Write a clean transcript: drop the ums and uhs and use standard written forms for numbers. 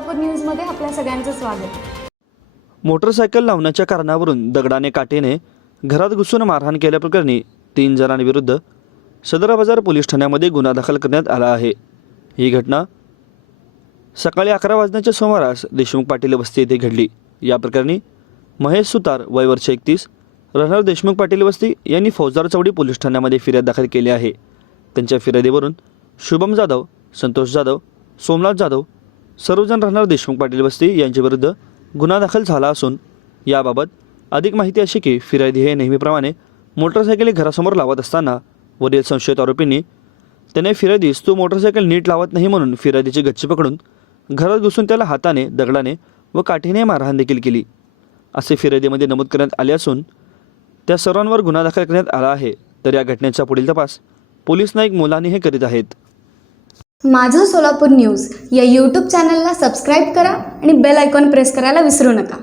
सोलापूर न्यूजमध्ये आपल्या सगळ्यांचं स्वागत। मोटरसायकल लावण्याच्या कारणावरून दगडाने काटेने घरात घुसून मारहाण केल्याप्रकरणी 3 जणांविरुद्ध सदर बाजार पोलीस ठाण्यामध्ये गुन्हा दाखल करण्यात आला आहे। ही घटना सकाळी 11 वाजण्याच्या सुमारास देशमुख पाटील वस्ती येथे घडली। या प्रकरणी महेश सुतार वय वर्ष 31 राहणार देशमुख पाटील वस्ती यांनी फौजदार चौडी पोलीस ठाण्यामध्ये फिर्याद दाखल केली आहे। त्यांच्या फिर्यादीवरून शुभम जाधव, संतोष जाधव, सोमनाथ जाधव सर्वजण राहणार देशमुख पाटील वस्ती यांच्याविरुद्ध गुन्हा दाखल झाला असून याबाबत अधिक माहिती अशी की फिर्यादी हे नेहमीप्रमाणे मोटरसायकल घरासमोर लावत असताना वरील संशयित आरोपींनी त्याने फिर्यादीस तू मोटरसायकल नीट लावत नाही म्हणून फिर्यादीची गच्ची पकडून घरात घुसून त्याला हाताने, दगडाने व काठीने मारहाण देखील केली असे फिर्यादीमध्ये नमूद करण्यात आले असून त्या सर्वांवर गुन्हा दाखल करण्यात आला आहे। तर या घटनेचा पुढील तपास पोलीस नाईक मोलानी हे करीत आहेत। माझं सोलापूर न्यूज या यूट्यूब चॅनलला सबस्क्राईब करा आणि बेल आयकॉन प्रेस करायला विसरू नका।